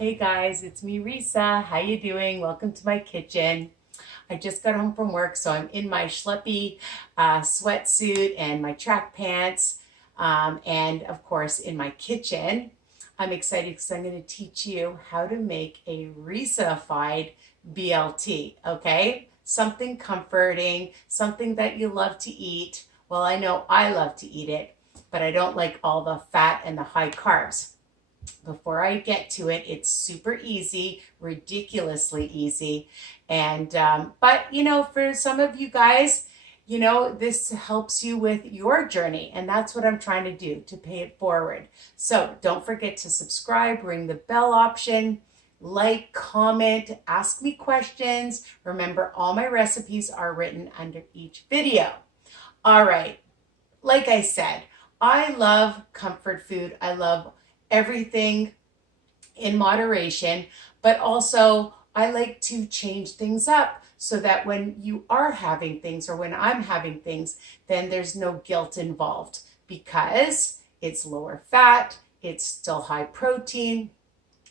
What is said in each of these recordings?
Hey guys, it's me, Risa. How you doing? Welcome to my kitchen. I just got home from work, so I'm in my schleppy sweatsuit and my track pants, and of course in my kitchen. I'm excited because I'm going to teach you how to make a Risa-fied BLT, okay? Something comforting, something that you love to eat. Well, I know I love to eat it, but I don't like all the fat and the high carbs. Before I get to it, it's super easy, ridiculously easy. And, but for some of you guys, this helps you with your journey. And that's what I'm trying to do, to pay it forward. So don't forget to subscribe, ring the bell option, like, comment, ask me questions. Remember, all my recipes are written under each video. All right. Like I said, I love comfort food. I love everything in moderation, but also I like to change things up so that when you are having things or when I'm having things, then there's no guilt involved because it's lower fat, it's still high protein,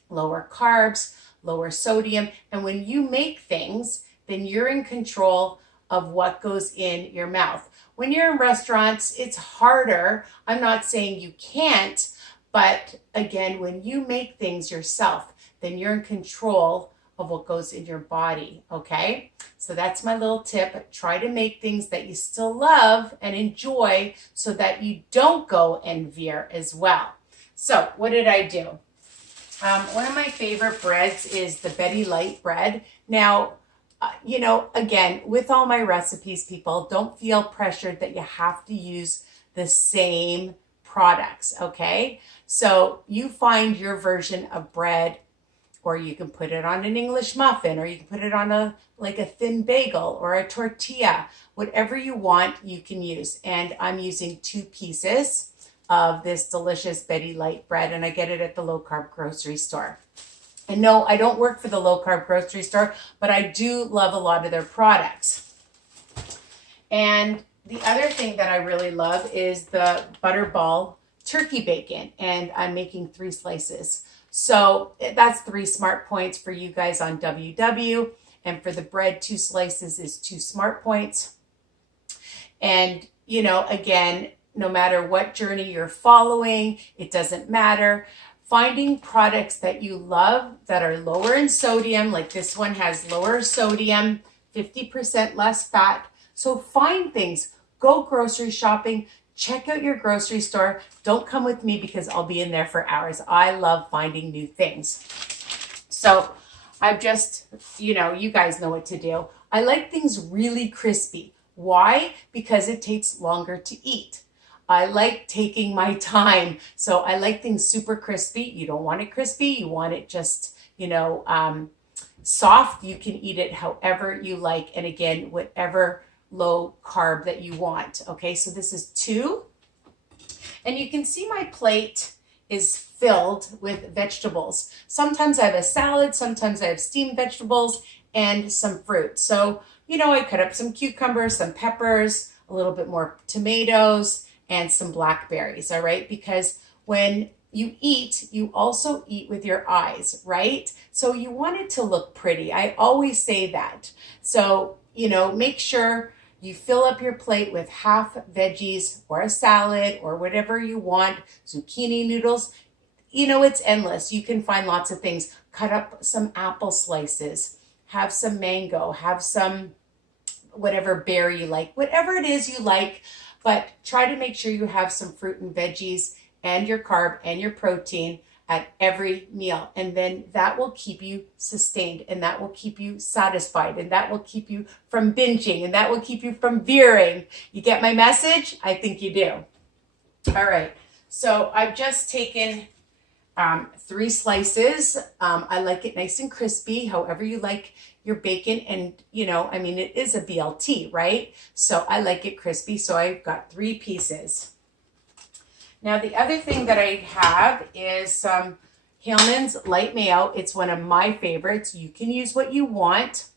lower carbs, lower sodium. And when you make things, then you're in control of what goes in your mouth. When you're in restaurants, it's harder. I'm not saying you can't, but again, when you make things yourself, then you're in control of what goes in your body, okay? So that's my little tip. Try to make things that you still love and enjoy so that you don't go and veer as well. So what did I do? One of my favorite breads is the Betty Light bread. Now, again, with all my recipes, people, don't feel pressured that you have to use the same products, okay? So you find your version of bread, or you can put it on an English muffin, or you can put it on a thin bagel or a tortilla. Whatever you want, you can use. And I'm using 2 pieces of this delicious Betty Light bread, and I get it at the low-carb grocery store. And no, I don't work for the low-carb grocery store, but I do love a lot of their products. And the other thing that I really love is the Butterball turkey bacon, and I'm making 3 slices. So that's 3 smart points for you guys on WW, and for the bread, 2 slices is 2 smart points. And, again, no matter what journey you're following, it doesn't matter. Finding products that you love that are lower in sodium, like this one has lower sodium, 50% less fat. So find things. Go grocery shopping. Check out your grocery store. Don't come with me because I'll be in there for hours. I love finding new things. So I've just, you guys know what to do. I like things really crispy. Why? Because it takes longer to eat. I like taking my time. So I like things super crispy. You don't want it crispy. You want it just, soft. You can eat it however you like. And again, whatever low carb that you want. Okay, so this is 2. And you can see my plate is filled with vegetables. Sometimes I have a salad, sometimes I have steamed vegetables and some fruit. So, I cut up some cucumbers, some peppers, a little bit more tomatoes, and some blackberries, all right? Because when you eat, you also eat with your eyes, right? So you want it to look pretty. I always say that. So, make sure you fill up your plate with half veggies or a salad or whatever you want, zucchini noodles. It's endless. You can find lots of things. Cut up some apple slices, have some mango, have some whatever berry you like, whatever it is you like, but try to make sure you have some fruit and veggies and your carb and your protein at every meal. And then that will keep you sustained, and that will keep you satisfied, and that will keep you from binging, and that will keep you from veering. You get my message? I think you do. All right. So I've just taken 3 slices. I like it nice and crispy, however you like your bacon. And, it is a BLT, right? So I like it crispy. So I've got 3 pieces. Now, the other thing that I have is some Hellman's light mayo. It's one of my favorites. You can use what you want.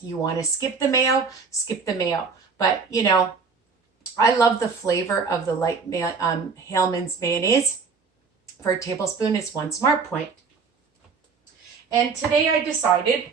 You want to skip the mayo, skip the mayo. But, I love the flavor of the light Hellman's mayonnaise. For a tablespoon, it's 1 smart point. And today I decided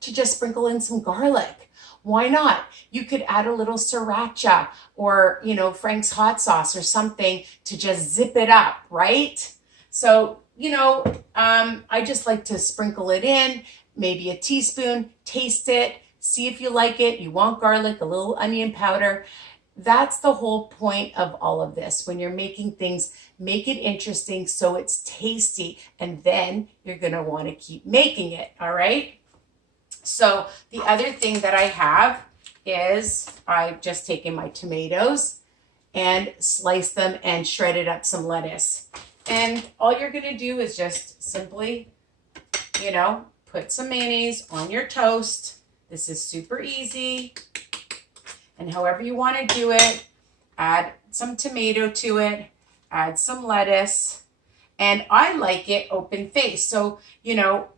to just sprinkle in some garlic. Why not? You could add a little sriracha or, you know, Frank's hot sauce or something to just zip it up, right? So, you know, I just like to sprinkle it in, maybe a teaspoon, taste it, see if you like it. You want garlic, a little onion powder. That's the whole point of all of this. When you're making things, make it interesting so it's tasty, and then you're going to want to keep making it, all right? So the other thing that I have is I've just taken my tomatoes and sliced them and shredded up some lettuce. And all you're going to do is just simply, you know, put some mayonnaise on your toast. This is super easy. And however you want to do it, add some tomato to it, add some lettuce. And I like it open face. So, you know,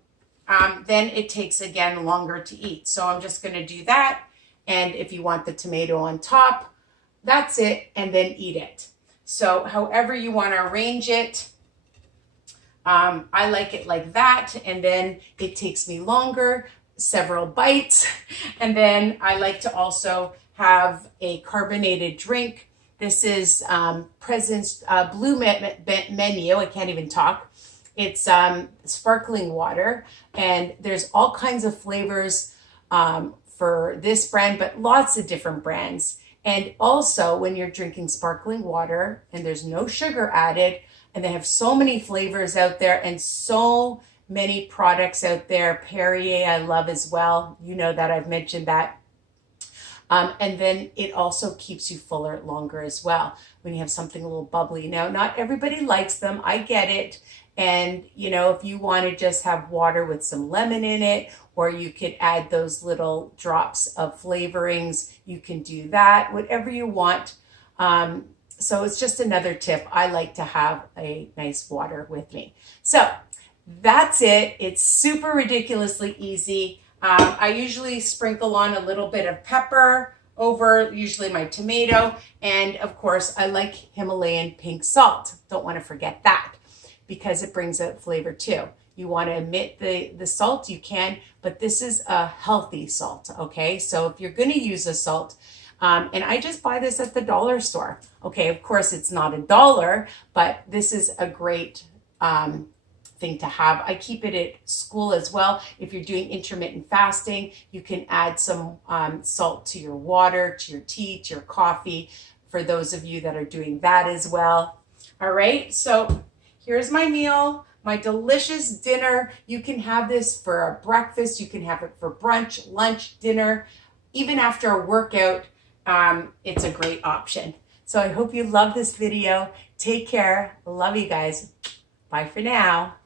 then it takes, again, longer to eat. So I'm just going to do that. And if you want the tomato on top, that's it. And then eat it. So however you want to arrange it, I like it like that. And then it takes me longer, several bites. And then I like to also have a carbonated drink. This is President's Blue Menu. I can't even talk. It's sparkling water, and there's all kinds of flavors for this brand, but lots of different brands. And also, when you're drinking sparkling water and there's no sugar added, and they have so many flavors out there and so many products out there. Perrier I love as well. You know that, I've mentioned that. And then it also keeps you fuller longer as well when you have something a little bubbly. Now, not everybody likes them. I get it. And, you know, if you want to just have water with some lemon in it, or you could add those little drops of flavorings, you can do that, whatever you want. So it's just another tip. I like to have a nice water with me. So that's it. It's super ridiculously easy. I usually sprinkle on a little bit of pepper over usually my tomato. And of course, I like Himalayan pink salt. Don't want to forget that, because it brings out flavor too. You want to omit the salt, you can, but this is a healthy salt, okay? So if you're going to use a salt, and I just buy this at the dollar store. Okay, of course, it's not $1, but this is a great thing to have. I keep it at school as well. If you're doing intermittent fasting, you can add some salt to your water, to your tea, to your coffee, for those of you that are doing that as well. All right, so here's my meal, my delicious dinner. You can have this for a breakfast. You can have it for brunch, lunch, dinner, even after a workout. It's a great option. So I hope you love this video. Take care. Love you guys. Bye for now.